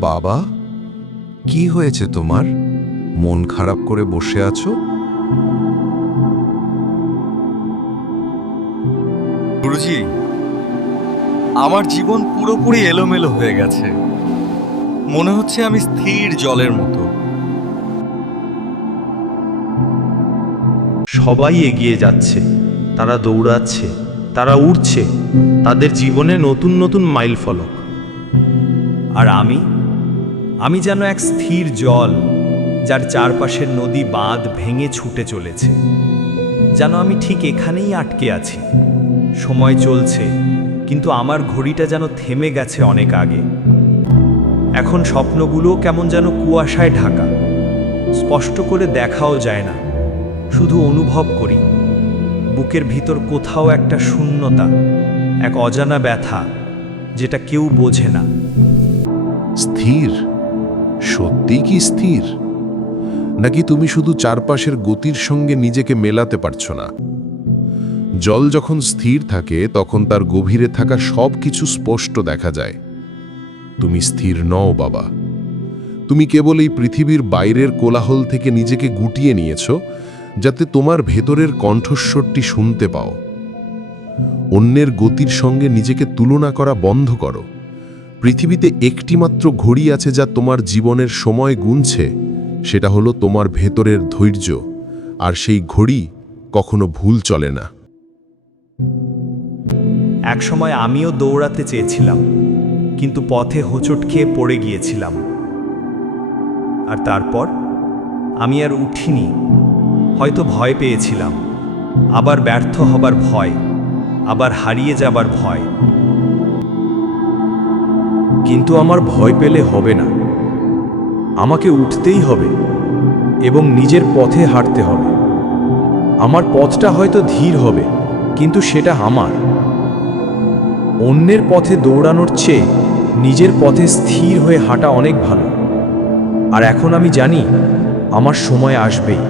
বাবা কি হয়েছে তোমার? মন খারাপ করে বসে আছো? গুরুজি আমার জীবন পুরোপুরি এলোমেলো হয়ে গেছে। মনে হচ্ছে আমি স্থির জলের মতো। সবাই এগিয়ে যাচ্ছে। তারা দৌড়াচ্ছে তারা উঠছে তাদের জীবনে নতুন নতুন মাইল ফলক। আর আমি আমি যেন এক স্থির জল, যার চারপাশের নদী বাঁধ ভেঙে ছুটে চলেছে। যেন আমি ঠিক এখানেই আটকে আছি। সময় চলছে, কিন্তু আমার ঘড়িটা যেন থেমে গেছে অনেক আগে। এখন স্বপ্নগুলো কেমন যেন কুয়াশায় ঢাকা। স্পষ্ট করে দেখাও যায় না, শুধু অনুভব করি। বুকের ভিতর কোথাও একটা শূন্যতা, এক অজানা ব্যথা, যেটা কেউ বোঝে না। স্থির? সত্যি কি স্থির। নাকি তুমি শুধু চারপাশের গতির সঙ্গে নিজেকে মেলাতে পারছ না? জল যখন স্থির থাকে, তখন তার গভীরে থাকা সব কিছু স্পষ্ট দেখা যায়। তুমি স্থির নও, বাবা। তুমি কেবল এই পৃথিবীর বাইরের কোলাহল থেকে নিজেকে গুটিয়ে নিয়েছ, যাতে তোমার ভেতরের কণ্ঠস্বরটি শুনতে পাও। অন্যের গতির সঙ্গে নিজেকে তুলনা করা বন্ধ করো। পৃথিবীতে একটিমাত্র ঘড়ি আছে যা তোমার জীবনের সময় গুনছে, সেটা হলো তোমার ভেতরের ধৈর্য, আর সেই ঘড়ি কখনো ভুল চলে না। একসময় আমিও দৌড়াতে চেয়েছিলাম, কিন্তু পথে হোঁচট খেয়ে পড়ে গিয়েছিলাম। আর তারপর আমি আর উঠিনি, হয়তো ভয় পেয়েছিলাম, আবার ব্যর্থ হবার ভয়, আবার হারিয়ে যাবার ভয়। কিন্তু আমার ভয় পেলে হবে না। আমাকে উঠতেই হবে এবং নিজের পথে হাঁটতে হবে। আমার পথটা হয়তো ধীর হবে, কিন্তু সেটা আমার। অন্যের পথে দৌড়ানোর চেয়ে নিজের পথে স্থির হয়ে হাঁটা অনেক ভালো। আর এখন আমি জানি, আমার সময় আসবেই।